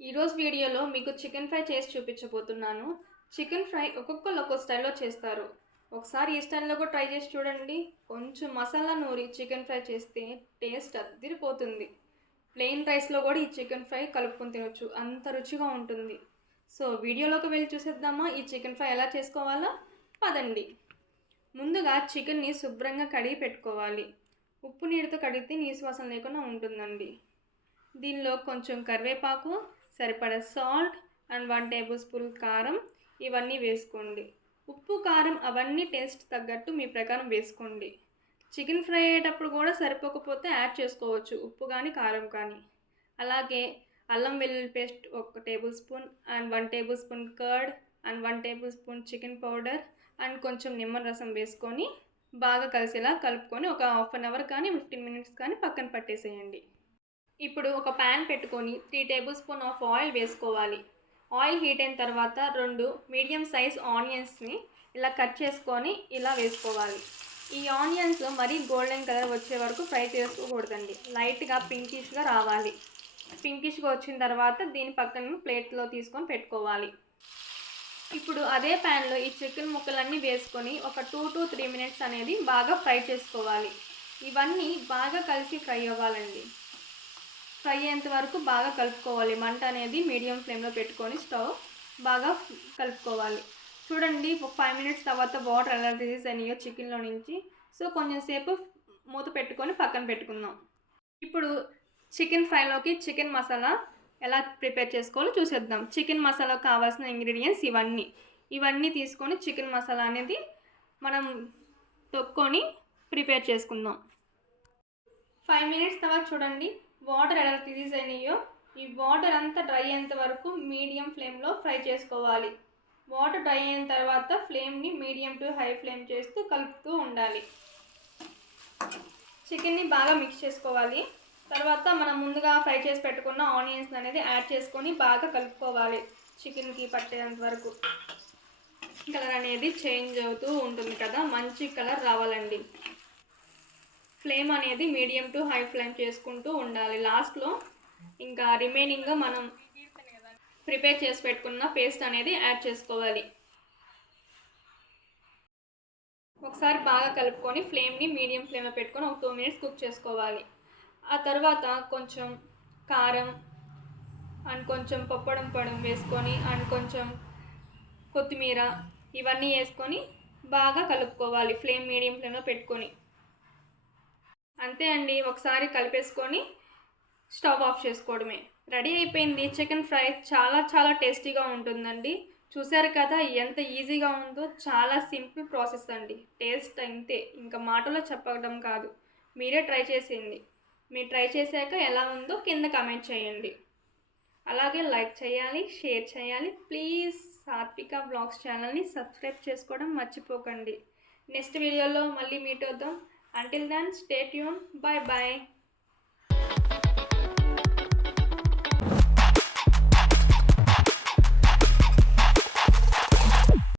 ఈరోజు వీడియోలో మీకు చికెన్ ఫ్రై చేసి చూపించబోతున్నాను. చికెన్ ఫ్రై ఒక్కొక్కరు ఒక్కొక్క స్టైల్లో చేస్తారు. ఒకసారి ఈ స్టైల్లో కూడా ట్రై చేసి చూడండి. కొంచెం మసాలా నూరి చికెన్ ఫ్రై చేస్తే టేస్ట్ అదిరిపోతుంది. ప్లెయిన్ రైస్లో కూడా ఈ చికెన్ ఫ్రై కలుపుకొని తినొచ్చు. అంత రుచిగా ఉంటుంది. సో వీడియోలోకి వెళ్ళి చూసేద్దామా? ఈ చికెన్ ఫ్రై ఎలా చేసుకోవాలో పదండి. ముందుగా చికెన్ని శుభ్రంగా కడిగి పెట్టుకోవాలి. ఉప్పు నీటితో కడిగితే నీసు వాసన లేకుండా ఉంటుందండి. దీనిలో కొంచెం కరివేపాకు సరిపడా salt and one tablespoon కారం ఇవన్నీ వేసుకోండి. ఉప్పు కారం అవన్నీ టేస్ట్ తగ్గట్టు మీ ప్రకారం వేసుకోండి. చికెన్ ఫ్రై అయ్యేటప్పుడు కూడా సరిపోకపోతే యాడ్ చేసుకోవచ్చు ఉప్పు కానీ కారం కానీ అలాగే అల్లం వెల్లుల్లి పేస్ట్ ఒక tablespoon and one tablespoon curd and one tablespoon chicken powder and కొంచెం నిమ్మ రసం వేసుకొని బాగా కలిసేలా కలుపుకొని ఒక హాఫ్ అన్ అవర్ కానీ ఫిఫ్టీన్ మినిట్స్ కానీ పక్కన పట్టేసేయండి. ఇప్పుడు ఒక ప్యాన్ పెట్టుకొని three tablespoon of oil వేసుకోవాలి. ఆయిల్ హీట్ అయిన తర్వాత రెండు మీడియం సైజ్ ఆనియన్స్ని ఇలా కట్ చేసుకొని ఇలా వేసుకోవాలి. ఈ ఆనియన్స్ మరీ గోల్డెన్ కలర్ వచ్చే వరకు ఫ్రై చేసుకోకూడదండి. లైట్గా పింకిష్గా రావాలి. పింకిష్గా వచ్చిన తర్వాత దీని పక్కన ప్లేట్లో తీసుకొని పెట్టుకోవాలి. ఇప్పుడు అదే ప్యాన్లో ఈ చికెన్ ముక్కలన్నీ వేసుకొని ఒక టూ టు త్రీ మినిట్స్ అనేది బాగా ఫ్రై చేసుకోవాలి. ఇవన్నీ బాగా కలిసి ఫ్రై అవ్వాలండి. ఫ్రై అయ్యేంత వరకు బాగా కలుపుకోవాలి. మంట అనేది మీడియం ఫ్లేమ్లో పెట్టుకొని స్టవ్ బాగా కలుపుకోవాలి. చూడండి ఒక ఫైవ్ మినిట్స్ తర్వాత వాటర్ ఎలా రిలీజ్ అయినాయో చికెన్లో నుంచి. సో కొంచెం సేపు మూత పెట్టుకొని పక్కన పెట్టుకుందాం. ఇప్పుడు చికెన్ ఫ్రైలోకి చికెన్ మసాలా ఎలా ప్రిపేర్ చేసుకోవాలో చూసేద్దాం. చికెన్ మసాలా కావాల్సిన ఇంగ్రీడియంట్స్ ఇవన్నీ. ఇవన్నీ తీసుకొని చికెన్ మసాలా అనేది మనం తొక్కొని ప్రిపేర్ చేసుకుందాం. ఫైవ్ మినిట్స్ తర్వాత చూడండి వాటర్ ఎలా రిలీజ్ అయినాయో ఈ వాటర్ అంతా డ్రై అయ్యేంత వరకు మీడియం ఫ్లేమ్లో ఫ్రై చేసుకోవాలి. వాటర్ డ్రై అయిన తర్వాత ఫ్లేమ్ని మీడియం టు హై ఫ్లేమ్ చేస్తూ కలుపుతూ ఉండాలి. చికెన్ని బాగా మిక్స్ చేసుకోవాలి. తర్వాత మనం ముందుగా ఫ్రై చేసి పెట్టుకున్న ఆనియన్స్ అనేది యాడ్ చేసుకొని బాగా కలుపుకోవాలి. చికెన్కి పట్టేంత వరకు. కలర్ అనేది చేంజ్ అవుతూ ఉంటుంది కదా మంచి కలర్ రావాలండి. ఫ్లేమ్ అనేది మీడియం టు హై ఫ్లేమ్ చేసుకుంటూ ఉండాలి. లాస్ట్లో ఇంకా రిమైనింగ్ మనం ప్రిపేర్ చేసి పెట్టుకున్న పేస్ట్ అనేది యాడ్ చేసుకోవాలి. ఒకసారి బాగా కలుపుకొని ఫ్లేమ్ని మీడియం ఫ్లేమ్లో పెట్టుకొని ఒక టూ మినిట్స్ కుక్ చేసుకోవాలి. ఆ తర్వాత కొంచెం కారం అండ్ కొంచెం పప్పడం పొడం వేసుకొని అండ్ కొంచెం కొత్తిమీర ఇవన్నీ వేసుకొని బాగా కలుపుకోవాలి. ఫ్లేమ్ మీడియం ఫ్లేమ్లో పెట్టుకొని. అంతే అండి ఒకసారి కలిపేసుకొని స్టవ్ ఆఫ్ చేసుకోవడమే. రెడీ అయిపోయింది చికెన్ ఫ్రై. చాలా చాలా టేస్టీగా ఉంటుందండి. చూసారు కదా ఎంత ఈజీగా ఉందో చాలా సింపుల్ ప్రాసెస్ అండి. టేస్ట్ అంతే ఇంకా మాటలో చెప్పడం కాదు. మీరే ట్రై చేసింది. మీరు ట్రై చేశాక ఎలా ఉందో కింద కమెంట్ చేయండి. అలాగే లైక్ చేయాలి షేర్ చేయాలి. ప్లీజ్ సాత్విక బ్లాగ్స్ ఛానల్ని సబ్స్క్రైబ్ చేసుకోవడం మర్చిపోకండి. నెక్స్ట్ వీడియోలో మళ్ళీ మీట్ అవుదాం. Until then, stay tuned. Bye bye.